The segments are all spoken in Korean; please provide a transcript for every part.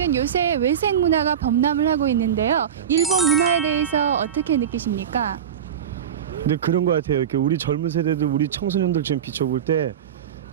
그러면 요새 외색 문화가 범람을 하고 있는데요. 일본 문화에 대해서 어떻게 느끼십니까? 근데 그런 것 같아요. 이렇게 우리 젊은 세대들, 우리 청소년들 지금 비춰볼 때,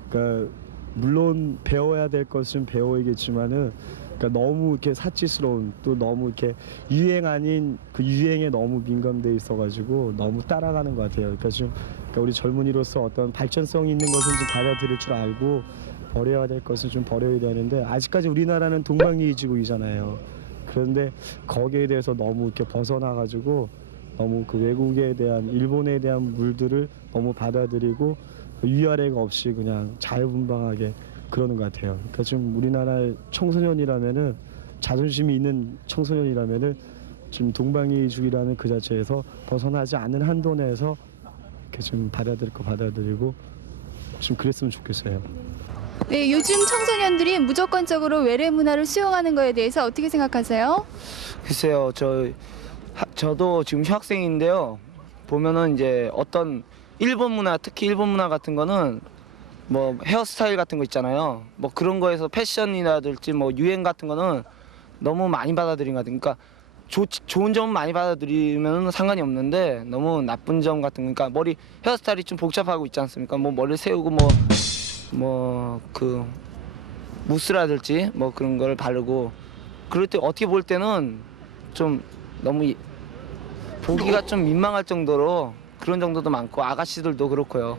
그러니까 물론 배워야 될 것은 배워야겠지만은, 그러니까 너무 이렇게 사치스러운, 또 너무 이렇게 유행 아닌 그 유행에 너무 민감돼 있어가지고 너무 따라가는 것 같아요. 그러니까 좀 그러니까 우리 젊은이로서 어떤 발전성이 있는 것은 좀 받아들일 줄 알고 버려야 될 것은 좀 버려야 되는데, 아직까지 우리나라는 동방예의지국이잖아요. 그런데 거기에 대해서 너무 이렇게 벗어나가지고 너무 그 외국에 대한, 일본에 대한 물들을 너무 받아들이고 위아래가 없이 그냥 자유분방하게 그러는 것 같아요. 그러니까 좀 우리나라 청소년이라면은, 자존심이 있는 청소년이라면은 좀 동방예의주의라는 그 자체에서 벗어나지 않는 한도 내에서 이렇게 좀 받아들일 거 받아들이고 좀 그랬으면 좋겠어요. 네, 요즘 청소년들이 무조건적으로 외래 문화를 수용하는 거에 대해서 어떻게 생각하세요? 글쎄요, 저도 지금 휴학생인데요. 보면은 이제 어떤 일본 문화, 특히 일본 문화 같은 거는 뭐 헤어스타일 같은 거 있잖아요. 뭐 그런 거에서 패션이라든지 뭐 유행 같은 거는 너무 많이 받아들인 것 같아요. 그러니까 좋은 점은 많이 받아들이면 상관이 없는데, 너무 나쁜 점 같은 거, 그러니까 머리 헤어스타일이 좀 복잡하고 있지 않습니까? 뭐 머리를 세우고 뭐 그 무스라든지 뭐 그런 걸 바르고, 그럴 때 어떻게 볼 때는 좀 너무 보기가 좀 민망할 정도로 그런 정도도 많고, 아가씨들도 그렇고요.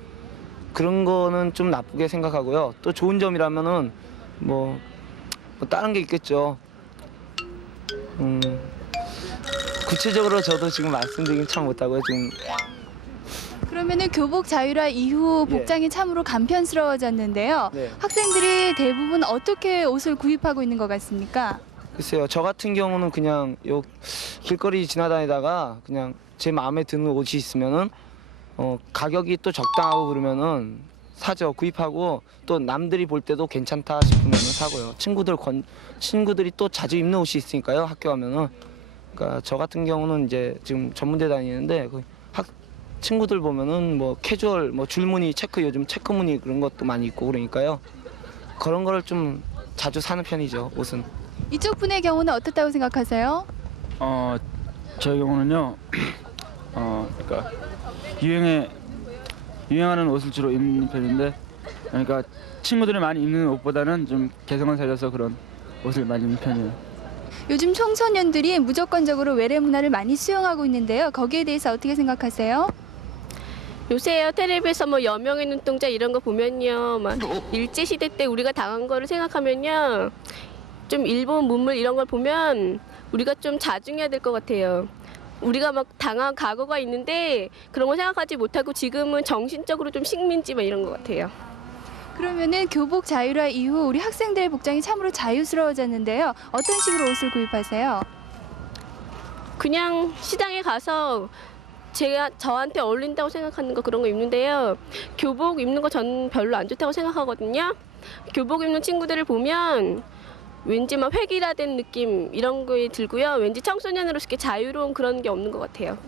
그런 거는 좀 나쁘게 생각하고요. 또 좋은 점이라면은 뭐 다른 게 있겠죠. 구체적으로 저도 지금 말씀드리긴 참 못하고요. 지금 그러면은 교복 자율화 이후 복장이 참으로 간편스러워졌는데요. 네. 학생들이 대부분 어떻게 옷을 구입하고 있는 것 같습니까? 글쎄요, 저 같은 경우는 그냥 요 길거리 지나다니다가 그냥 제 마음에 드는 옷이 있으면은 가격이 또 적당하고 그러면은 사죠. 구입하고, 또 남들이 볼 때도 괜찮다 싶으면은 사고요. 친구들이 또 자주 입는 옷이 있으니까요, 학교 가면은. 그러니까 저 같은 경우는 이제 지금 전문대 다니는데, 친구들 보면은 뭐 캐주얼, 뭐 줄무늬 체크, 요즘 체크 무늬 그런 것도 많이 있고 그러니까요. 그런 거를 좀 자주 사는 편이죠, 옷은. 이쪽 분의 경우는 어떻다고 생각하세요? 저희 경우는요, 그러니까 유행하는 옷을 주로 입는 편인데, 그러니까 친구들이 많이 입는 옷보다는 좀 개성을 살려서 그런 옷을 많이 입는 편이에요. 요즘 청소년들이 무조건적으로 외래 문화를 많이 수용하고 있는데요. 거기에 대해서 어떻게 생각하세요? 요새요, 텔레비에서 뭐 여명의 눈동자 이런 거 보면요, 막 일제시대 때 우리가 당한 거를 생각하면요, 좀 일본 문물 이런 걸 보면 우리가 좀 자중해야 될 것 같아요. 우리가 막 당한 과거가 있는데 그런 거 생각하지 못하고 지금은 정신적으로 좀 식민지 막 이런 것 같아요. 그러면은 교복 자율화 이후 우리 학생들의 복장이 참으로 자유스러워졌는데요. 어떤 식으로 옷을 구입하세요? 그냥 시장에 가서 저한테 어울린다고 생각하는 거 그런 거 입는데요. 교복 입는 거 저는 별로 안 좋다고 생각하거든요. 교복 입는 친구들을 보면 왠지 막 획일화된 느낌 이런 거에 들고요. 왠지 청소년으로서 이렇게 자유로운 그런 게 없는 것 같아요.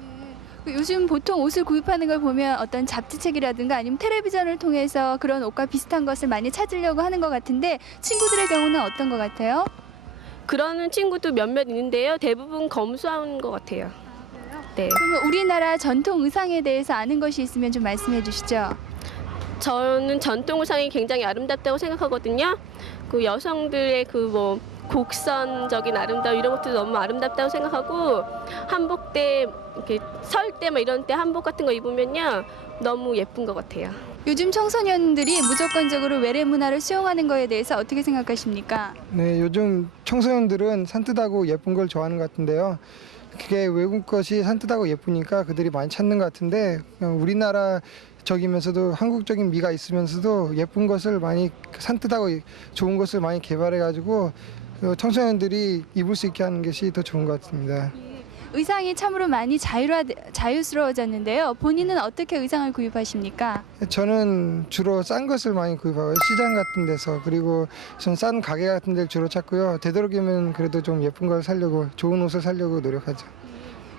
요즘 보통 옷을 구입하는 걸 보면 어떤 잡지책이라든가 아니면 텔레비전을 통해서 그런 옷과 비슷한 것을 많이 찾으려고 하는 것 같은데, 친구들의 경우는 어떤 것 같아요? 그러는 친구도 몇몇 있는데요. 대부분 검소한 것 같아요. 네. 그러면 우리나라 전통 의상에 대해서 아는 것이 있으면 좀 말씀해 주시죠. 저는 전통 의상이 굉장히 아름답다고 생각하거든요. 그 여성들의 그 뭐 곡선적인 아름다움 이런 것도 너무 아름답다고 생각하고, 한복 때 이렇게 설 때 막 이런 때 한복 같은 거 입으면요 너무 예쁜 것 같아요. 요즘 청소년들이 무조건적으로 외래 문화를 수용하는 거에 대해서 어떻게 생각하십니까? 네, 요즘 청소년들은 산뜻하고 예쁜 걸 좋아하는 것 같은데요. 그게 외국 것이 산뜻하고 예쁘니까 그들이 많이 찾는 것 같은데, 그냥 우리나라적이면서도 한국적인 미가 있으면서도 예쁜 것을 많이, 산뜻하고 좋은 것을 많이 개발해가지고 청소년들이 입을 수 있게 하는 것이 더 좋은 것 같습니다. 의상이 참으로 많이 자유스러워졌는데요. 본인은 어떻게 의상을 구입하십니까? 저는 주로 싼 것을 많이 구입하고요. 시장 같은 데서. 그리고 전 싼 가게 같은 데를 주로 찾고요. 되도록이면 그래도 좀 예쁜 걸 사려고, 좋은 옷을 사려고 노력하죠.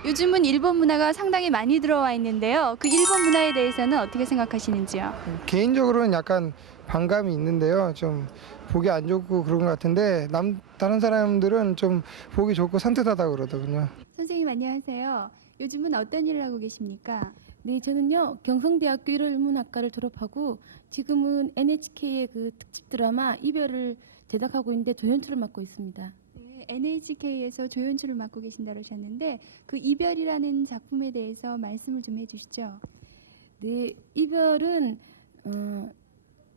요즘은 일본 문화가 상당히 많이 들어와 있는데요. 그 일본 문화에 대해서는 어떻게 생각하시는지요? 개인적으로는 약간 반감이 있는데요. 좀 보기 안 좋고 그런 것 같은데 다른 사람들은 좀 보기 좋고 산뜻하다고 그러더군요. 선생님 안녕하세요. 요즘은 어떤 일을 하고 계십니까? 네, 저는요 경성대학교 일요일문학과를 졸업하고 지금은 NHK의 그 특집 드라마 이별을 제작하고 있는데 조연출을 맡고 있습니다. 네, NHK에서 조연출을 맡고 계신다고 하셨는데 그 이별이라는 작품에 대해서 말씀을 좀 해주시죠. 네, 이별은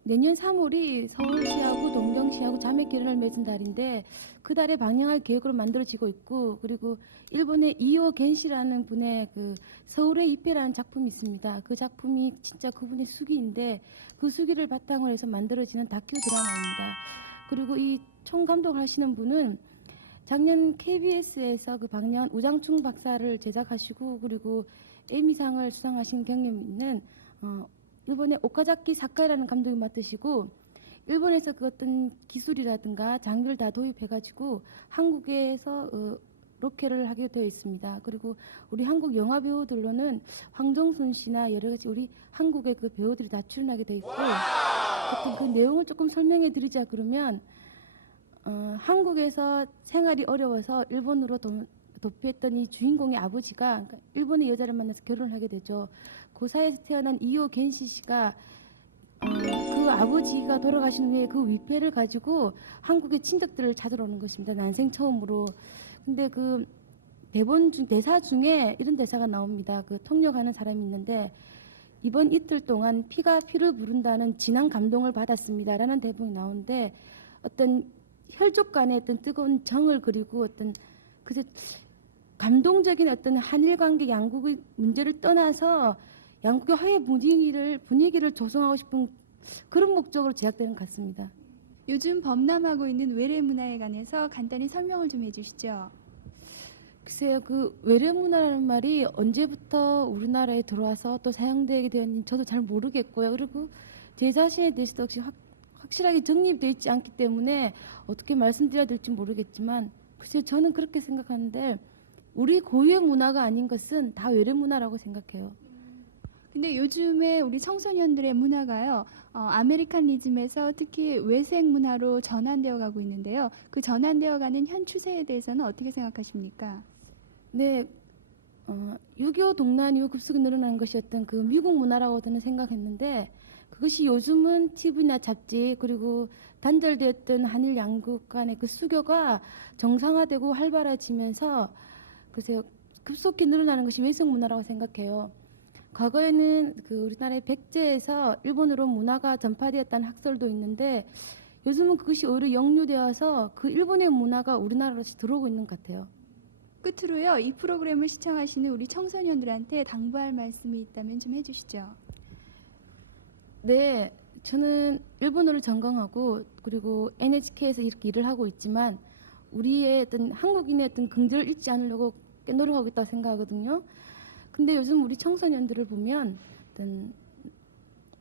내년 3월이 서울시하고 동경시하고 자매 결연을 맺은 달인데 그 달에 방영할 계획으로 만들어지고 있고 그리고 일본의 이오 겐시라는 분의 그 서울의 입회라는 작품이 있습니다. 그 작품이 진짜 그분의 수기인데 그 수기를 바탕으로 해서 만들어지는 다큐 드라마입니다. 그리고 이 총감독을 하시는 분은 작년 KBS에서 그 방영한 우장충 박사를 제작하시고 그리고 에미상을 수상하신 경험 있는 일본의 오카자키 사카이라는 감독이 맡으시고 일본에서 그 어떤 기술이라든가 장비를 다 도입해가지고 한국에서 로케를 하게 되어 있습니다. 그리고 우리 한국 영화 배우들로는 황정순 씨나 여러 가지 우리 한국의 그 배우들이 다 출연하게 되어 있고 어떤 그 내용을 조금 설명해 드리자 그러면 한국에서 생활이 어려워서 일본으로 도피했던 이 주인공의 아버지가 그러니까 일본의 여자를 만나서 결혼을 하게 되죠. 고사에서 태어난 이오 겐시 씨가 그 아버지가 돌아가신 후에 그 위패를 가지고 한국의 친척들을 찾으러 오는 것입니다. 난생 처음으로. 근데 그 대본 중 대사 중에 이런 대사가 나옵니다. 그 통역하는 사람이 있는데 이번 이틀 동안 피가 피를 부른다는 진한 감동을 받았습니다라는 대본이 나오는데 어떤 혈족 간의 어떤 뜨거운 정을 그리고 어떤 그저 감동적인 어떤 한일 관계 양국의 문제를 떠나서 양국의 화해 분위기를 조성하고 싶은 그런 목적으로 제작되는 것 같습니다. 요즘 범람하고 있는 외래 문화에 관해서 간단히 설명을 좀 해주시죠. 글쎄요, 그 외래 문화라는 말이 언제부터 우리나라에 들어와서 또 사용되게 되었는지 저도 잘 모르겠고요. 그리고 제 자신에 대해서도 역시 확실하게 정립되어 있지 않기 때문에 어떻게 말씀드려야 될지 모르겠지만 글쎄요, 저는 그렇게 생각하는데 우리 고유의 문화가 아닌 것은 다 외래 문화라고 생각해요. 근데 요즘에 우리 청소년들의 문화가요, 아메리칸리즘에서 특히 외색 문화로 전환되어 가고 있는데요. 그 전환되어 가는 현 추세에 대해서는 어떻게 생각하십니까? 네, 6.25 동란 이후 급속히 늘어난 것이 어떤 그 미국 문화라고 저는 생각했는데 그것이 요즘은 TV나 잡지 그리고 단절되었던 한일 양국 간의 그 수교가 정상화되고 활발해지면서 글쎄요 급속히 늘어나는 것이 외색 문화라고 생각해요. 과거에는 그 우리나라의 백제에서 일본으로 문화가 전파되었다는 학설도 있는데 요즘은 그것이 오히려 역류되어서 그 일본의 문화가 우리나라로 들어오고 있는 것 같아요. 끝으로요, 이 프로그램을 시청하시는 우리 청소년들한테 당부할 말씀이 있다면 좀 해주시죠. 네, 저는 일본어를 전공하고 그리고 NHK에서 이렇게 일을 하고 있지만 우리의 어떤 한국인의 어떤 긍정을 잃지 않으려고 꽤 노력하고 있다고 생각하거든요. 근데 요즘 우리 청소년들을 보면 어떤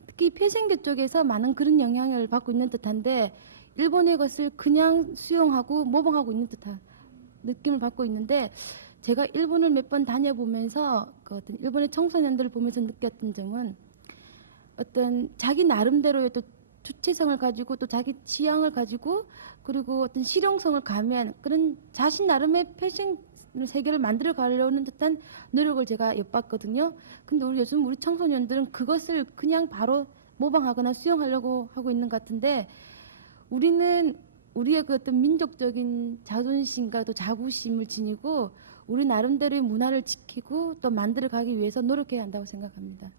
특히 폐생교 쪽에서 많은 그런 영향을 받고 있는 듯한데 일본의 것을 그냥 수용하고 모방하고 있는 듯한 느낌을 받고 있는데 제가 일본을 몇 번 다녀보면서 그 어떤 일본의 청소년들을 보면서 느꼈던 점은 어떤 자기 나름대로의 또 주체성을 가지고 또 자기 취향을 가지고 그리고 어떤 실용성을 가미한 그런 자신 나름의 패션 세계를 만들어 가려는 듯한 노력을 제가 엿봤거든요. 근데 요즘 우리 청소년들은 그것을 그냥 바로 모방하거나 수용하려고 하고 있는 것 같은데 우리는 우리의 그 어떤 민족적인 자존심과 또 자부심을 지니고 우리 나름대로의 문화를 지키고 또 만들어 가기 위해서 노력해야 한다고 생각합니다.